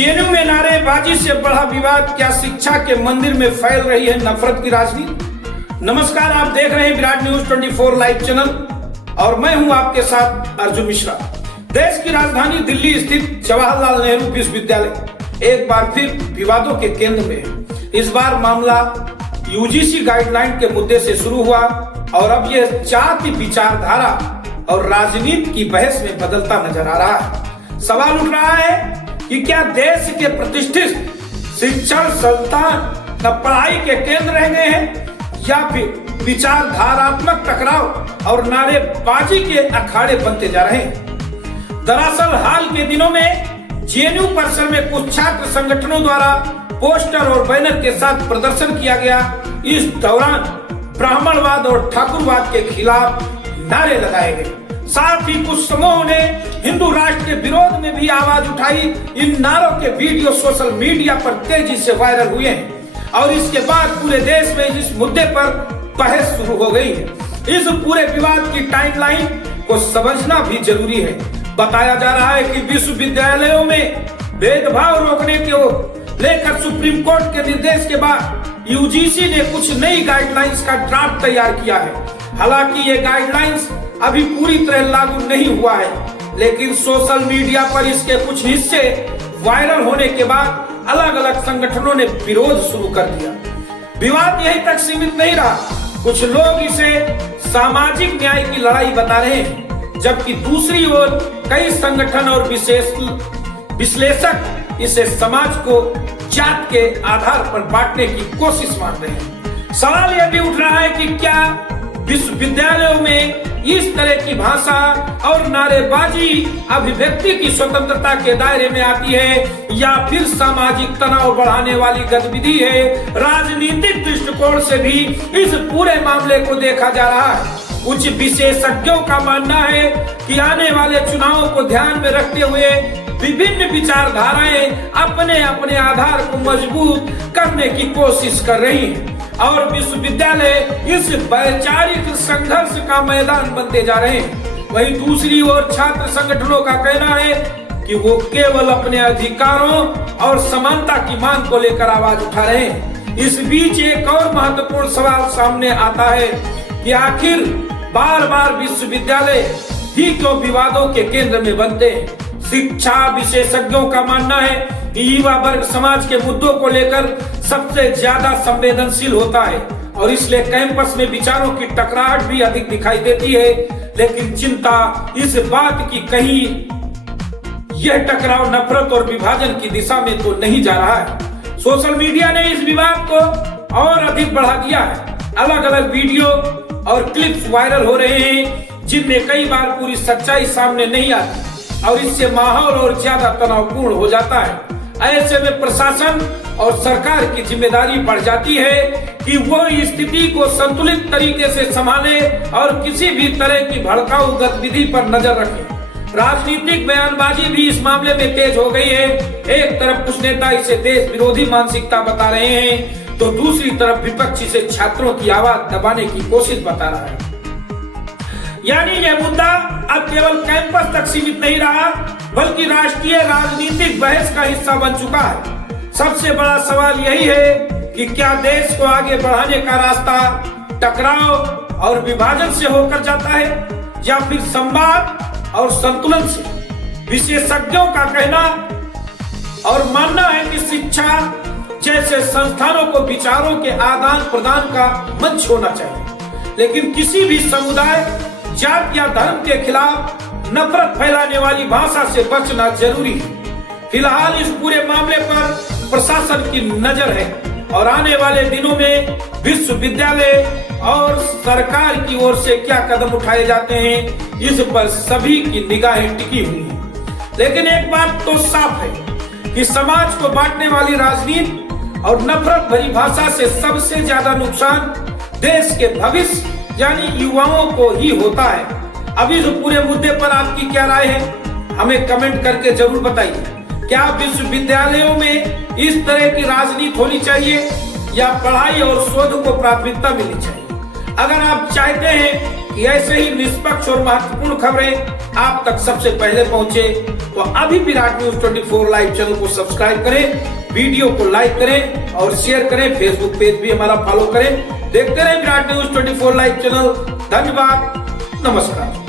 JNU में नारेबाजी से बढ़ा विवाद, क्या शिक्षा के मंदिर में फैल रही है नफरत की राजनीति। नमस्कार, आप देख रहे हैं विराट न्यूज 24 लाइव चैनल और मैं हूं आपके साथ अर्जुन मिश्रा। देश की राजधानी दिल्ली स्थित जवाहरलाल नेहरू विश्वविद्यालय एक बार फिर विवादों के केंद्र में है। इस बार मामला यूजीसी गाइडलाइन के मुद्दे से शुरू हुआ और अब यह जाति विचारधारा और राजनीति की बहस में बदलता नजर आ रहा है। सवाल उठ रहा है कि क्या देश के प्रतिष्ठित शिक्षण संस्थान न पढ़ाई के केंद्र रह गए हैं या फिर विचारधारात्मक टकराव और नारेबाजी के अखाड़े बनते जा रहे हैं। दरअसल हाल के दिनों में जेएनयू परिसर में कुछ छात्र संगठनों द्वारा पोस्टर और बैनर के साथ प्रदर्शन किया गया। इस दौरान ब्राह्मणवाद और ठाकुरवाद के खिलाफ नारे लगाए गए। साथ ही कुछ समूहों ने हिंदू राष्ट्र के विरोध में भी आवाज उठाई। इन नारों के वीडियो सोशल मीडिया पर तेजी से वायरल हुए हैं और इसके बाद पूरे देश में इस मुद्दे पर बहस शुरू हो गई है। इस पूरे विवाद की टाइमलाइन को समझना भी जरूरी है। बताया जा रहा है कि विश्वविद्यालयों में भेदभाव रोकने को लेकर सुप्रीम कोर्ट के निर्देश के बाद यूजीसी ने कुछ नई गाइडलाइंस का ड्राफ्ट तैयार किया है। हालांकि ये गाइडलाइंस अभी पूरी तरह लागू नहीं हुआ है, लेकिन सोशल मीडिया पर इसके कुछ हिस्से वायरल होने के बाद अलग अलग संगठनों ने विरोध शुरू कर दिया। विवाद यहीं तक सीमित नहीं रहा। कुछ लोग इसे सामाजिक न्याय की लड़ाई बता रहे हैं, जबकि दूसरी ओर कई संगठन और विश्लेषक इसे समाज को जात के आधार पर बांटने की कोशिश मान रहे हैं। सवाल यह भी उठ रहा है कि क्या विश्वविद्यालयों में इस तरह की भाषा और नारेबाजी अभिव्यक्ति की स्वतंत्रता के दायरे में आती है या फिर सामाजिक तनाव बढ़ाने वाली गतिविधि है। राजनीतिक दृष्टिकोण से भी इस पूरे मामले को देखा जा रहा है। कुछ विशेषज्ञों का मानना है कि आने वाले चुनावों को ध्यान में रखते हुए विभिन्न विचारधाराएं अपने अपने आधार को मजबूत करने की कोशिश कर रही हैं और विश्वविद्यालय इस वैचारिक संघर्ष का मैदान बनते जा रहे हैं। वहीं दूसरी ओर छात्र संगठनों का कहना है कि वो केवल अपने अधिकारों और समानता की मांग को लेकर आवाज उठा रहे हैं। इस बीच एक और महत्वपूर्ण सवाल सामने आता है कि आखिर बार बार विश्वविद्यालय ही क्यों विवादों के केंद्र में बनते हैं। शिक्षा विशेषज्ञों का मानना है कि युवा वर्ग समाज के मुद्दों को लेकर सबसे ज्यादा संवेदनशील होता है और इसलिए कैंपस में विचारों की टकराहट भी अधिक दिखाई देती है। लेकिन चिंता इस बात की कहीं यह टकराव नफरत और विभाजन की दिशा में तो नहीं जा रहा है। सोशल मीडिया ने इस विवाद को और अधिक बढ़ा दिया है। अलग अलग वीडियो और क्लिप्स वायरल हो रहे हैं जिनमें कई बार पूरी सच्चाई सामने नहीं आती और इससे माहौल और ज्यादा तनावपूर्ण हो जाता है। ऐसे में प्रशासन और सरकार की जिम्मेदारी बढ़ जाती है कि वो स्थिति को संतुलित तरीके से संभाले और किसी भी तरह की भड़काऊ गतिविधि पर नजर रखे। राजनीतिक बयानबाजी भी इस मामले में तेज हो गई है। एक तरफ कुछ नेता इसे देश विरोधी मानसिकता बता रहे हैं तो दूसरी तरफ विपक्ष इसे छात्रों की आवाज दबाने की कोशिश बता रहा है। यानी यह मुद्दा अब केवल कैंपस तक सीमित नहीं रहा बल्कि राष्ट्रीय राजनीतिक बहस का हिस्सा बन चुका है। सबसे बड़ा सवाल यही है कि क्या देश को आगे बढ़ाने का रास्ता टकराव और विभाजन से होकर जाता है या फिर संवाद और संतुलन से। विशेषज्ञों का कहना और मानना है कि शिक्षा जैसे संस्थानों को विचारों के आदान प्रदान का मंच होना चाहिए, लेकिन किसी भी समुदाय जात या धर्म के खिलाफ नफरत फैलाने वाली भाषा से बचना जरूरी है। फिलहाल इस पूरे मामले पर प्रशासन की नजर है और आने वाले दिनों में विश्वविद्यालय और सरकार की ओर से क्या कदम उठाए जाते हैं इस पर सभी की निगाहें टिकी हुई हैं। लेकिन एक बात तो साफ है कि समाज को बांटने वाली राजनीति और नफरत भरी भाषा से सबसे ज्यादा नुकसान देश के भविष्य यानी युवाओं को ही होता है। अभी इस पूरे मुद्दे पर आपकी क्या राय है, हमें कमेंट करके जरूर बताइए। क्या विश्वविद्यालयों में इस तरह की राजनीति होनी चाहिए या पढ़ाई और शोध को प्राथमिकता मिलनी चाहिए। अगर आप चाहते हैं कि ऐसे ही निष्पक्ष और महत्वपूर्ण खबरें आप तक सबसे पहले पहुंचे तो तो अभी विराट न्यूज 24 लाइव चैनल को सब्सक्राइब करें, वीडियो को लाइक करें और शेयर करें, फेसबुक पेज भी हमारा फॉलो करें। देखते रहे विराट न्यूज 24 लाइव चैनल। धन्यवाद, नमस्कार।